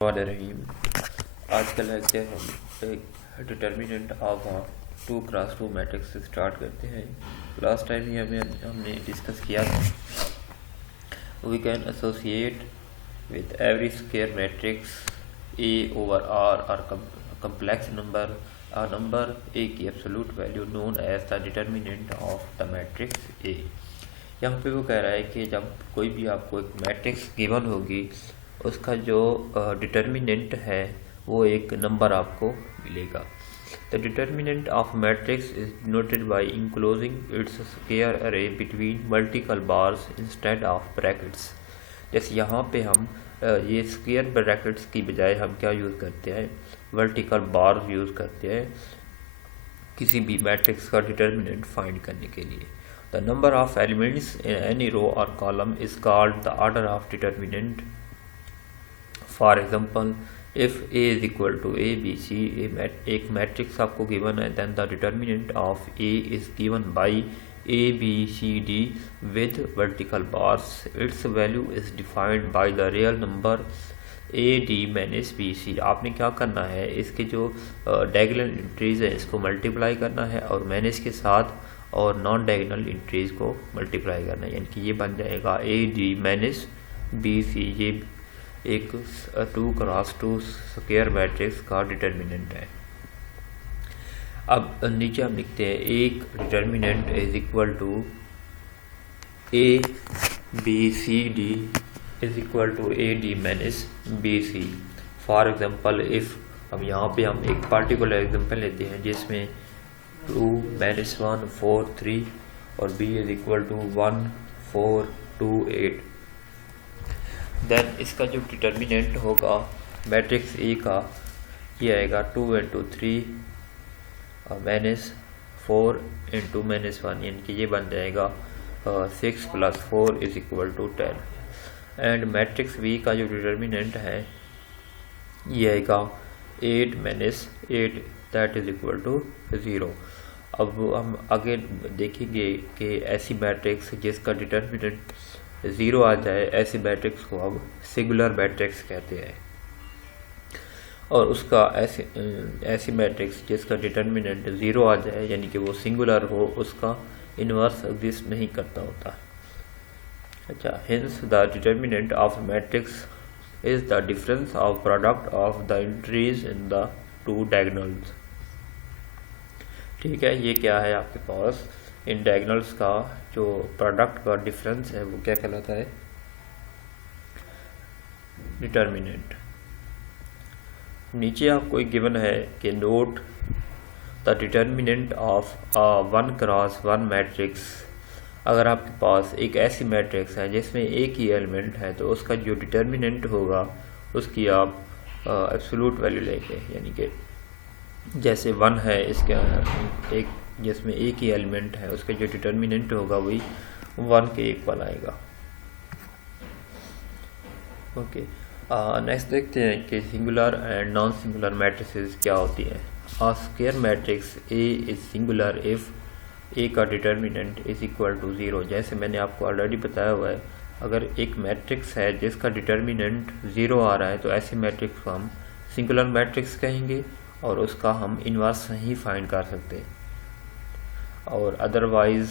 रहीम। आज का लेक्चर हम एक डिटर्मिनेंट ऑफ 2x2 मैट्रिक्स से स्टार्ट करते हैं। लास्ट टाइम ही हमने डिस्कस किया था we can associate with every square matrix A over R और complex number a number a की absolute value known as the determinant of the matrix A. यहाँ पे वो कह रहा है कि जब कोई भी आपको एक मैट्रिक्स गिवन होगी उसका जो डिटर्मिनेंट है वो एक नंबर आपको मिलेगा। The determinant of matrix is denoted by enclosing its square array between multiple bars instead of brackets. जैसे यहाँ पे हम ये स्क्वायर ब्रैकेट्स की बजाय हम क्या यूज़ करते हैं, वर्टिकल बार्स यूज़ करते हैं किसी भी मैट्रिक्स का डिटर्मिनेंट फाइंड करने के लिए। The number of elements in any row और column is called the order of determinant. For example, if A is equal to A, B, C, एक मैट्रिक्स आपको गिवन है, then the determinant of A is given by A, B, C, D with vertical bars. Its value is defined by the real number A, D minus B, C. आपने क्या करना है, इसके जो diagonal entries है इसको multiply करना है और मैनेज के साथ और नॉन डायगोनल इंट्रीज को मल्टीप्लाई करना है, यानी कि ये बन जाएगा A, D minus B, C। ये एक 2x2 स्क्वायर मैट्रिक्स का डिटर्मिनेंट है। अब नीचे हम लिखते हैं एक determinant is equal to A B C D is equal to A D minus B C. For example if हम यहाँ पे हम एक पार्टिकुलर एग्जांपल लेते हैं जिसमें 2 माइनस 1 4 3 और b is equal to 1 4 2 8। Then इसका जो डिटर्मिनेंट होगा मैट्रिक्स ए का ये आएगा 2 इंटू 3 माइनस 4 इंटू माइनस 1, यानी कि ये बन जाएगा 6 plus 4 is equal to 10। And matrix B का जो डिटर्मिनेंट है ये आएगा 8 minus 8 that is equal to 0। अब हम आगे देखेंगे कि ऐसी मैट्रिक्स जिसका डिटर्मिनेंट 0 आ जाए, ऐसी मैट्रिक्स को हम सिंगुलर मैट्रिक्स कहते हैं। और उसका ऐसी मैट्रिक्स जिसका डिटर्मिनेंट 0 आ जाए यानी कि वो सिंगुलर हो, उसका इन्वर्स एग्जिस्ट नहीं करता होता। अच्छा, hints the determinant of matrix is the difference of product of the entries in the two diagonals. ठीक है, ये क्या है आपके पास, इन डायगोनल्स का जो प्रोडक्ट का डिफरेंस है वो क्या कहलाता है, डिटर्मिनेंट। नीचे आपको एक गिवन है कि note the determinant of 1x1 matrix. अगर आपके पास एक ऐसी मैट्रिक्स है जिसमें एक ही एलिमेंट है तो उसका जो डिटर्मिनेंट होगा उसकी आप एब्सोल्यूट वैल्यू लेंगे, यानी कि जैसे 1 है इसके एक जिसमें एक ही एलिमेंट है उसका जो डिटर्मिनेंट होगा वही 1 के इक्वल आएगा। ओके, नेक्स्ट देखते हैं कि singular and non singular matrices क्या होती हैं। A square matrix A is singular if A का डिटर्मिनेंट इज इक्वल टू 0। जैसे मैंने आपको ऑलरेडी बताया हुआ है, अगर एक मैट्रिक्स है जिसका डिटर्मिनेंट 0 आ रहा है तो ऐसी मैट्रिक्स को हम सिंगुलर मैट्रिक्स कहेंगे और उसका हम इन्वर्स नहीं फाइंड कर सकते, और otherwise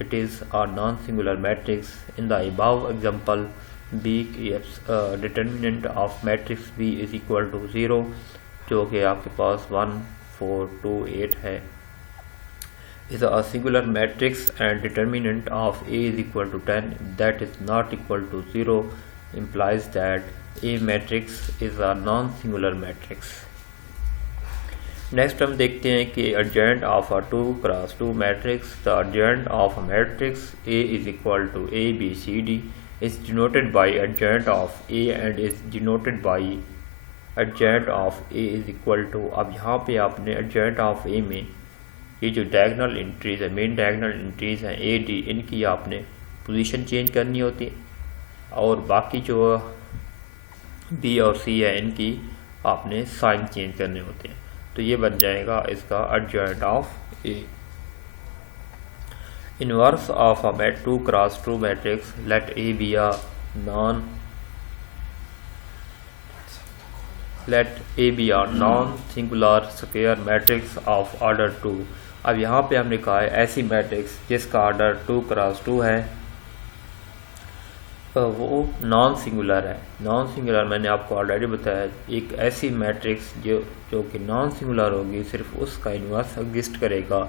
it is a non singular matrix. In the above example B determinant of matrix B is equal to 0, जो कि आपके पास 1 4 2 8 है, is a singular matrix and determinant of A is equal to 10 that is not equal to 0 implies that a matrix is a non singular matrix। Next हम देखते हैं कि adjoint of a 2x2 matrix. The adjoint of a matrix A is equal to A B C D is denoted by adjoint of A and is denoted by adjoint of A is equal to. अब यहाँ पे आपने adjoint of A में ये जो diagonal entries है, main diagonal entries हैं A D, इनकी आपने पोजीशन चेंज करनी होती है और बाकी जो B और C है इनकी आपने साइन चेंज करने होते हैं। तो ये बन जाएगा इसका adjoint of A. Inverse of a 2x2 matrix, let A B a non let A B are non singular square matrix of order 2। अब यहाँ पे हमने कहा है ऐसी मैट्रिक्स जिसका ऑर्डर 2 क्रॉस 2 है, वो नॉन सिंगुलर है। नॉन सिंगुलर मैंने आपको ऑलरेडी बताया, एक ऐसी मैट्रिक्स जो कि नॉन सिंगुलर होगी, सिर्फ उसका इन्वर्स एग्जिस्ट करेगा।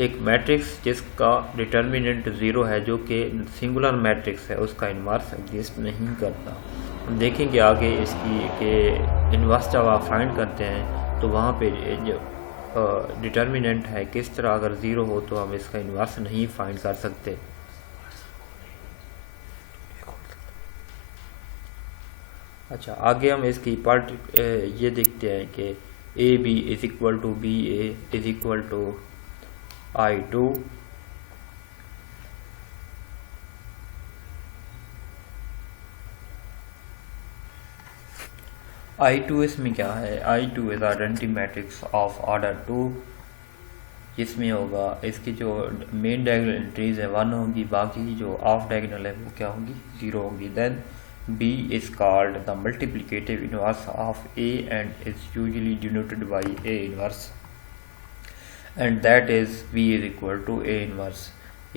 एक मैट्रिक्स जिसका डिटर्मिनेंट 0 है, जो कि सिंगुलर मैट्रिक्स है, उसका इन्वर्स एग्जिस्ट नहीं करता। हम देखेंगे आगे इसकी के इन्वर्स जब आप फाइंड करते हैं तो वहाँ पे जो डिटर्मिनेंट है किस तरह अगर 0 हो तो हम इसका इन्वर्स नहीं फाइंड कर सकते। अच्छा, आगे हम इसकी पार्ट ये देखते हैं कि A B is equal to B A is equal to I2 I2 इसमें क्या है, I2 is identity matrix of order 2, जिसमें होगा इसकी जो मेन डायगोनल एंट्रीज है 1 होगी, बाकी जो ऑफ डायगोनल है वो क्या होगी, 0 होगी। Then B is called the multiplicative inverse of A and is usually denoted by A inverse and that is B is equal to A inverse।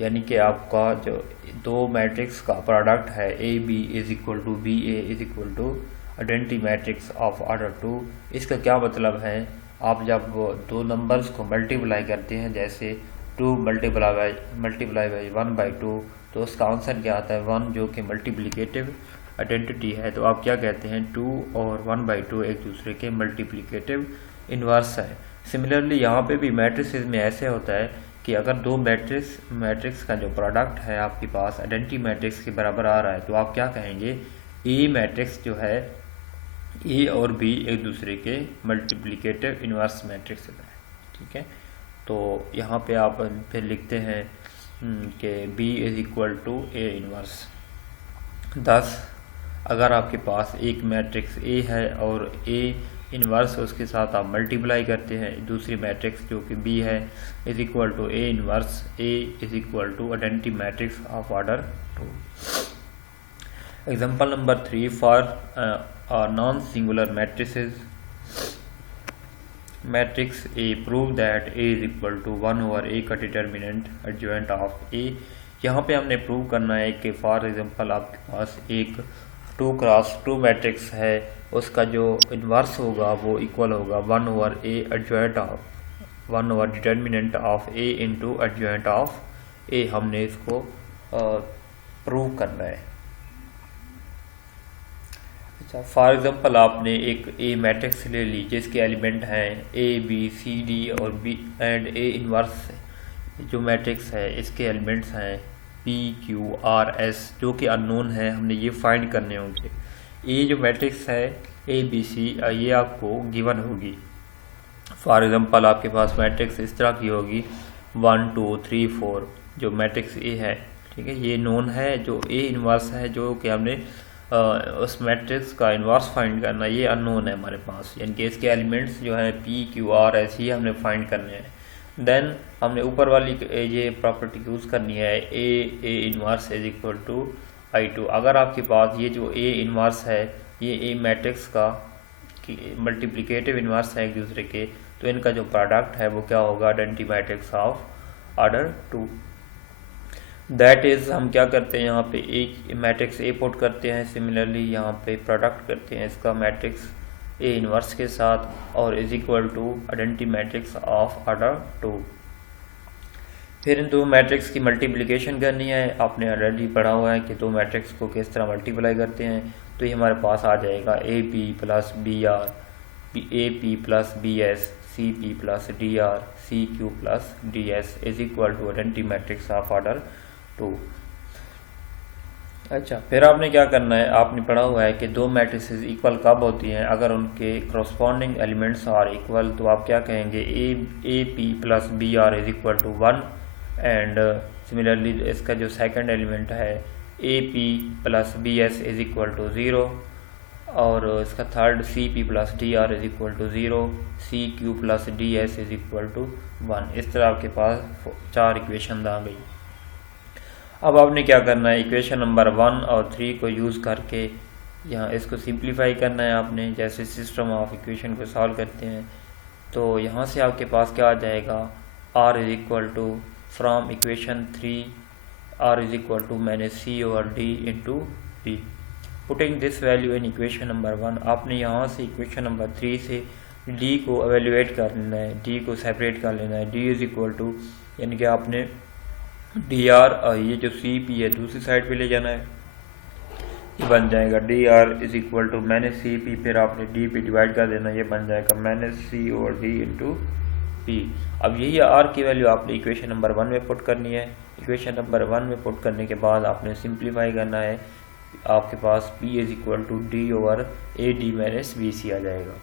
यानी कि आपका जो दो मैट्रिक्स का प्रोडक्ट है A B is equal to B A is equal to identity matrix of order 2। इसका क्या मतलब है, आप जब दो नंबर्स को मल्टीप्लाई करते हैं, जैसे 2 मल्टीप्लाई बाई 1/2, तो उसका आंसर क्या आता है 1, जो कि मल्टीप्लिकेटिव आइडेंटिटी है। तो आप क्या कहते हैं 2 और 1/2 एक दूसरे के मल्टीप्लिकेटिव इन्वर्स है। सिमिलरली यहाँ पे भी मैट्रिसेस में ऐसे होता है कि अगर दो मैट्रिक्स का जो प्रोडक्ट है आपके पास आइडेंटिटी मैट्रिक्स के बराबर आ रहा है, तो आप क्या कहेंगे, ए मैट्रिक्स जो है ए और बी एक दूसरे के मल्टीप्लिकेटिव इन्वर्स मैट्रिक्स है। ठीक है, तो यहाँ पे आप फिर लिखते हैं कि B is equal to A inverse. 10 अगर आपके पास एक मैट्रिक्स ए है और ए इन्वर्स उसके साथ आप मल्टीप्लाई करते हैं दूसरी मैट्रिक्स जो कि बी है, is equal to A inverse A is equal to identity matrix of order 2। Example number 3 for non singular matrices matrix A prove that A is equal to 1/a का determinant adjoint of ए। यहाँ पे हमने prove करना है कि for example आपके पास एक 2 cross 2 matrix है, उसका जो इन्वर्स होगा वो इक्वल होगा 1/a adjoint of 1 determinant of a into adjoint of a। हमने इसको प्रूव करना है। अच्छा, फॉर एग्जांपल आपने एक a मैट्रिक्स ले ली जिसके एलिमेंट हैं a b c d और b एंड a इन्वर्स जो मैट्रिक्स है इसके एलिमेंट्स हैं p q r s जो कि अननोन है, हमने ये फाइंड करने होंगे। ये जो मैट्रिक्स है a b c ये आपको गिवन होगी। फॉर एग्जांपल आपके पास मैट्रिक्स इस तरह की होगी 1 2 3 4 जो मैट्रिक्स a है। ठीक है, ये नोन है, जो a इन्वर्स है जो कि हमने उस मैट्रिक्स का इन्वर्स फाइंड करना, ये अननोन है हमारे पास, यानी कि इसके एलिमेंट्स जो हैं p q r s ये हमने फाइंड करने हैं। देन हमने ऊपर वाली ये प्रॉपर्टी यूज़ करनी है A inverse is equal to I2। अगर आपके पास ये जो ए इन्वर्स है ये ए मैट्रिक्स का मल्टीप्लिकेटिव इन्वर्स है एक दूसरे के, तो इनका जो प्रोडक्ट है वो क्या होगा, identity matrix of order 2। That is हम क्या करते हैं यहाँ पे एक मैट्रिक्स ए पुट करते हैं, सिमिलरली यहाँ पे प्रोडक्ट करते हैं इसका मैट्रिक्स ए इन्वर्स के साथ और is equal to identity matrix of order 2। फिर इन दो मैट्रिक्स की मल्टीप्लिकेशन करनी है। आपने ऑलरेडी पढ़ा हुआ है कि दो मैट्रिक्स को किस तरह मल्टीप्लाई करते हैं, तो ये हमारे पास आ जाएगा A P plus B R A P plus B S C P plus D R C Q plus D S is equal to identity matrix of order 2। अच्छा, फिर आपने क्या करना है, आपने पढ़ा हुआ है कि दो मैट्रिसेस इक्वल कब होती हैं, अगर उनके करस्पॉन्डिंग एलिमेंट्स आर इक्वल, तो आप क्या कहेंगे A P plus B R is equal to 1 and similarly इसका जो सेकंड एलिमेंट है A P plus B S is equal to 0 और इसका third C P plus D R is equal to 0 C Q plus D S is equal to 1। इस तरह आपके पास 4 equation आ गई। अब आपने क्या करना है, इक्वेशन नंबर 1 और 3 को यूज़ करके यहाँ इसको सिंप्लीफाई करना है आपने, जैसे सिस्टम ऑफ इक्वेशन को सॉल्व करते हैं। तो यहाँ से आपके पास क्या आ जाएगा, r is equal to from equation 3 r is equal to -c/d into p। Putting this value in equation number 1, आपने यहाँ से इक्वेशन नंबर 3 से d को एवेल्युएट कर लेना है, d को सेपरेट कर लेना है। d इज इक्वल टू यानी कि आपने dr ये जो cp है दूसरी साइड पे ले जाना है, ये बन जाएगा dr is equal to -cp, फिर आपने d पे डिवाइड कर देना, ये बन जाएगा -c/d इंटू p। अब यही r की वैल्यू आपने इक्वेशन नंबर 1 में पुट करनी है। इक्वेशन नंबर 1 में पुट करने के बाद आपने सिंप्लीफाई करना है, आपके पास p is equal to d/ad-bc आ जाएगा।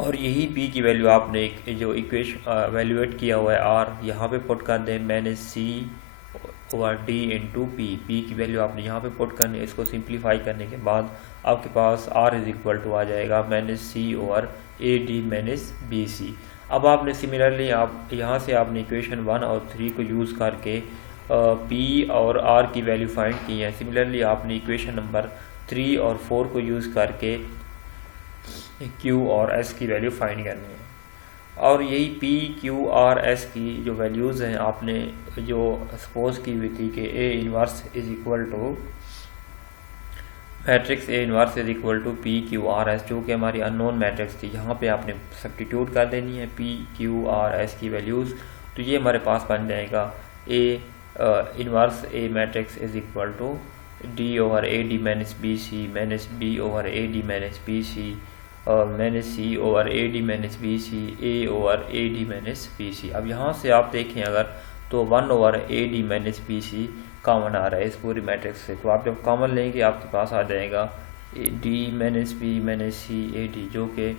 और यही p की वैल्यू आपने एक जो इक्वेशन वैल्यूएट किया हुआ है r यहाँ पे पुट कर दें, -c/d इंटू p की वैल्यू आपने यहाँ पे पुट करनी है। इसको सिंप्लीफाई करने के बाद आपके पास r इज इक्वल टू आ जाएगा -c/ad-bc। अब आपने सिमिलरली आप यहाँ से आपने इक्वेशन 1 और 3 को यूज़ करके p और r की वैल्यू फाइंड की है। सिमिलरली आपने इक्वेशन नंबर 3 और 4 को यूज़ करके q और s की वैल्यू फाइंड करनी है। और यही p, q, r, s की जो वैल्यूज़ हैं आपने जो सपोज की हुई थी कि a inverse is equal to matrix A inverse is equal to P Q R S, जो कि हमारी अननोन मैट्रिक्स थी, यहाँ पे आपने सब्स्टिट्यूट कर देनी है P Q R S की वैल्यूज़। तो ये हमारे पास बन जाएगा A inverse A matrix is equal to D/AD-BC B/AD-BC C/AD-BC A/AD-BC। अब यहाँ से आप देखें अगर तो 1/AD-BC कॉमन आ रहा है इस पूरी मैट्रिक्स से, तो आप जब कॉमन लेंगे आपके पास आ जाएगा D-B-C AD, जो कि